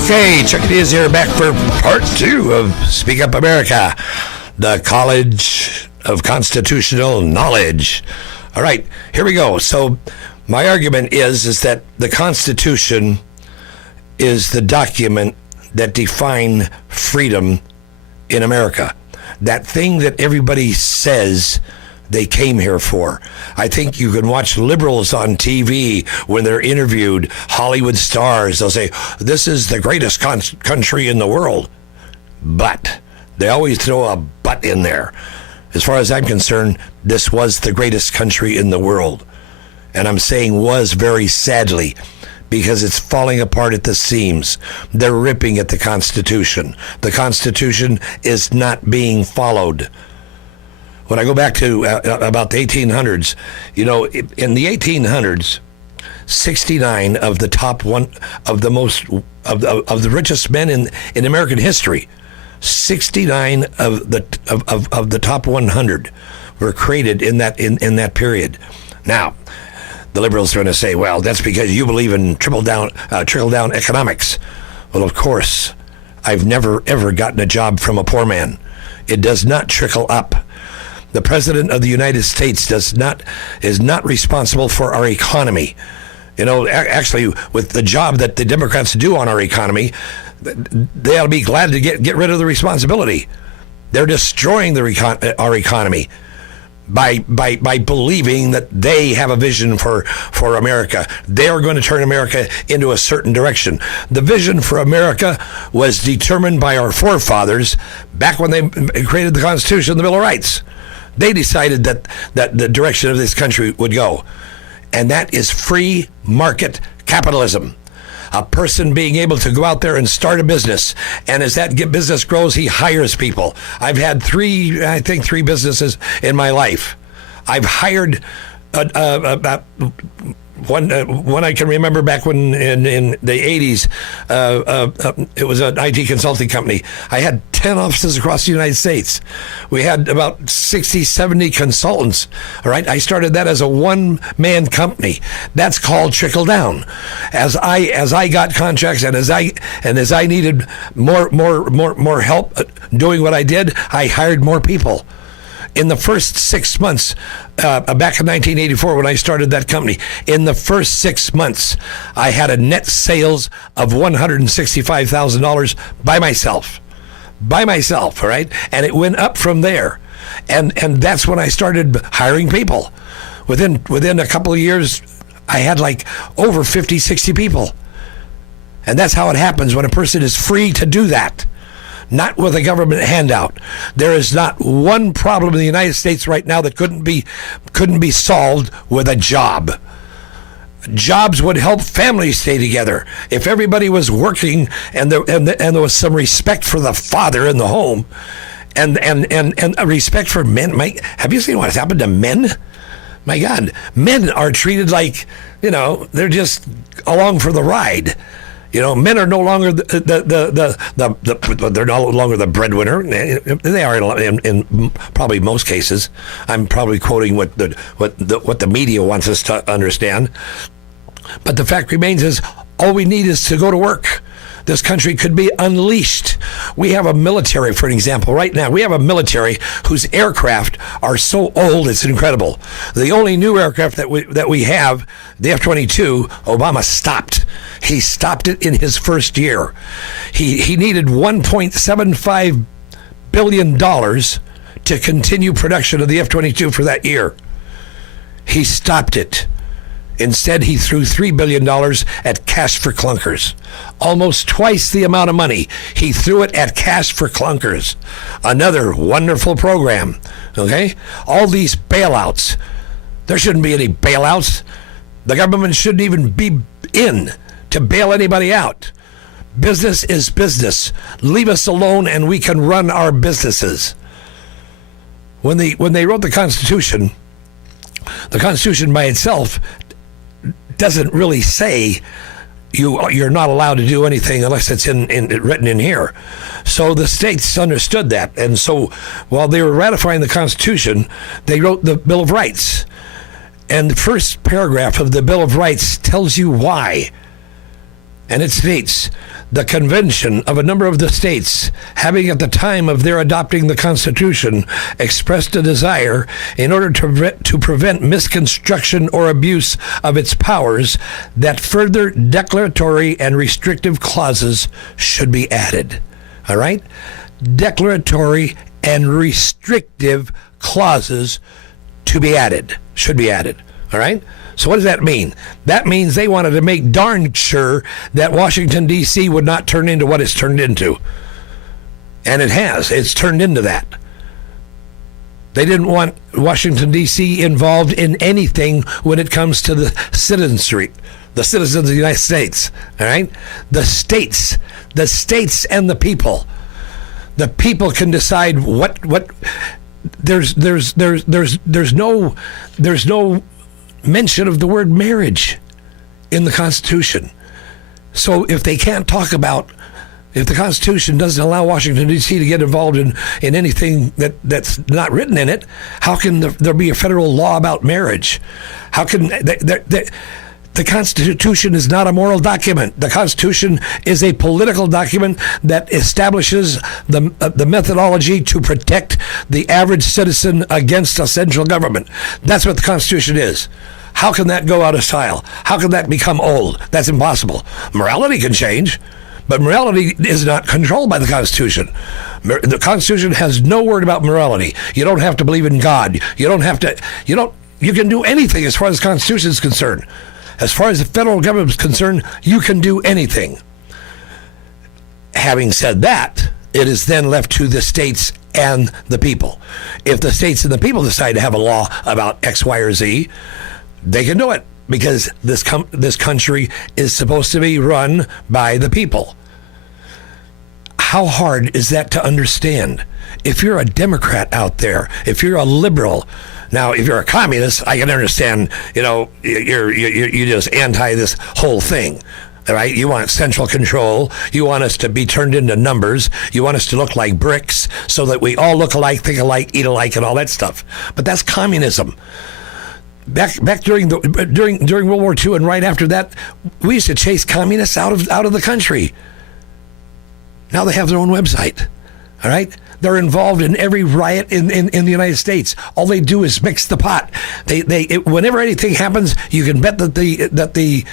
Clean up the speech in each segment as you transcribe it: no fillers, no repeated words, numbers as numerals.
Okay, Chuck E. Diaz here, back for part 2 of Speak Up America, the College of Constitutional Knowledge. All right, here we go. So my argument is that the Constitution is the document that defines freedom in America. That thing that everybody says they came here for. I think you can watch liberals on TV when they're interviewed, Hollywood stars. They'll say, this is the greatest country in the world. But they always throw a but in there. As far as I'm concerned, this was the greatest country in the world. And I'm saying was very sadly, because it's falling apart at the seams. They're ripping at the Constitution. The Constitution is not being followed. When I go back to about the 1800s, you know, in the 1800s, 69 of the top one of the most of the richest men in American history, 69 of the top 100 were created in that period. Now, the liberals are going to say, well, that's because you believe in trickle down economics. Well, of course, I've never ever gotten a job from a poor man. It does not trickle up. The President of the United States is not responsible for our economy. You know, actually, with the job that the Democrats do on our economy, they ought to be glad to get rid of the responsibility. They're destroying our economy by believing that they have a vision for America. They are going to turn America into a certain direction. The vision for America was determined by our forefathers back when they created the Constitution and the Bill of Rights. They decided that the direction of this country would go. And that is free market capitalism. A person being able to go out there and start a business. And as that business grows, he hires people. I've had three businesses in my life. I've hired about one I can remember back when in the 80s, it was an IT consulting company. I had 10 offices across the United States. We had about 60, 70 consultants. All right, I started that as a one-man company. That's called trickle down. As I got contracts and as I needed more help doing what I did, I hired more people. In the first 6 months, back in 1984 when I started that company, in the first 6 months, I had a net sales of $165,000 by myself, all right? And it went up from there. And that's when I started hiring people. Within a couple of years, I had like over 50, 60 people. And that's how it happens when a person is free to do that. Not with a government handout. There is not one problem in the United States right now that couldn't be solved with a job. Jobs would help families stay together. If everybody was working and there was some respect for the father in the home, and a respect for men. Have you seen what's happened to men? My God, men are treated like, you know, they're just along for the ride. You know, men are no longer they're no longer the breadwinner. They are in probably most cases. I'm probably quoting what the media wants us to understand. But the fact remains is all we need is to go to work. This country could be unleashed. We have a military, for an example, right now. We have a military whose aircraft are so old, it's incredible. The only new aircraft that we have, the F-22, Obama stopped. He stopped it in his first year. He needed $1.75 billion to continue production of the F-22 for that year. He stopped it. Instead, he threw $3 billion at cash for clunkers. Almost twice the amount of money. He threw it at cash for clunkers. Another wonderful program. Okay? All these bailouts. There shouldn't be any bailouts. The government shouldn't even be in to bail anybody out. Business is business. Leave us alone and we can run our businesses. When they wrote the Constitution by itself doesn't really say you're not allowed to do anything unless it's written in here. So the states understood that, and so while they were ratifying the Constitution, they wrote the Bill of Rights. And the first paragraph of the Bill of Rights tells you why And it states, the convention of a number of the states, having at the time of their adopting the Constitution expressed a desire, in order to prevent misconstruction or abuse of its powers, that further declaratory and restrictive clauses should be added. All right? Declaratory and restrictive clauses should be added. All right? So what does that mean? That means they wanted to make darn sure that Washington, D.C. would not turn into what it's turned into. And it has. It's turned into that. They didn't want Washington, D.C. involved in anything when it comes to the citizenry, the citizens of the United States. All right? The states and the people. The people can decide what there's no mention of the word marriage in the Constitution. So if they can't talk about, if the Constitution doesn't allow Washington, D.C. to get involved in anything that's not written in it, how can there be a federal law about marriage? How can the Constitution is not a moral document. The Constitution is a political document that establishes the methodology to protect the average citizen against a central government. That's what the Constitution is. How can that go out of style? How can that become old? That's impossible. Morality can change, but morality is not controlled by the Constitution. The Constitution has no word about morality. You don't have to believe in God. You can do anything as far as the Constitution is concerned. As far as the federal government is concerned, you can do anything. Having said that, it is then left to the states and the people. If the states and the people decide to have a law about X, Y, or Z, they can do it, because this country is supposed to be run by the people. How hard is that to understand? If you're a Democrat out there, if you're a liberal, now, if you're a communist, I can understand, you're just anti this whole thing, all right? You want central control. You want us to be turned into numbers. You want us to look like bricks so that we all look alike, think alike, eat alike, and all that stuff. But that's communism. Back during World War II and right after that, we used to chase communists out of the country. Now they have their own website, all right? They're involved in every riot in the United States. All they do is mix the pot. Whenever anything happens, you can bet that the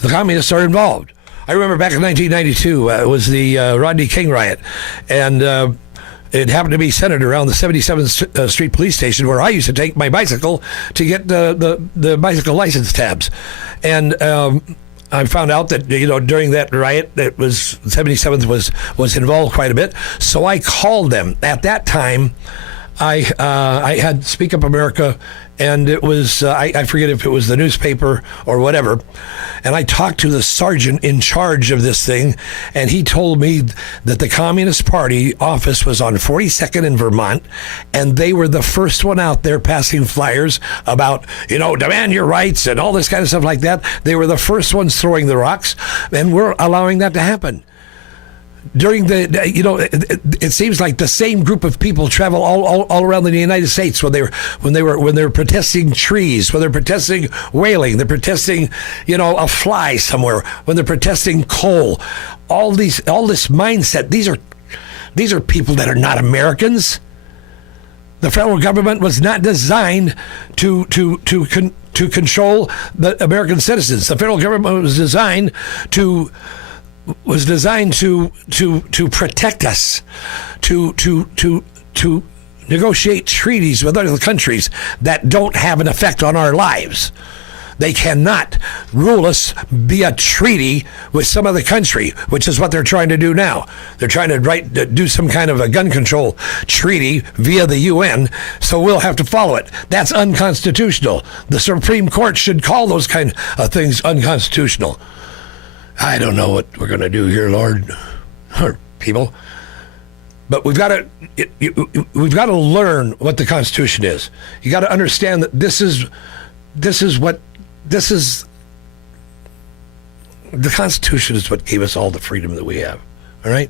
communists are involved. I remember back in 1992, it was the Rodney King riot, and it happened to be centered around the 77th Street Police Station, where I used to take my bicycle to get the bicycle license tabs, and I found out that during that riot, it was 77th was involved quite a bit. So I called them. At that time, I had Speak Up America, and it was I forget if it was the newspaper or whatever. And I talked to the sergeant in charge of this thing, and he told me that the Communist Party office was on 42nd in Vermont, and they were the first one out there passing flyers about, demand your rights and all this kind of stuff like that. They were the first ones throwing the rocks, and we're allowing that to happen. During it seems like the same group of people travel all around the United States when they're protesting trees, when they're protesting whaling, they're protesting, a fly somewhere, when they're protesting coal. All this mindset. These are people that are not Americans. The federal government was not designed to control the American citizens. The federal government was designed to protect us, to negotiate treaties with other countries that don't have an effect on our lives. They cannot rule us via treaty with some other country, which is what they're trying to do now. They're trying to do some kind of a gun control treaty via the UN, so we'll have to follow it. That's unconstitutional. The Supreme Court should call those kind of things unconstitutional. I don't know what we're going to do here, Lord, or people, but we've got to learn what the Constitution is. You got to understand that this is the Constitution is what gave us all the freedom that we have. All right.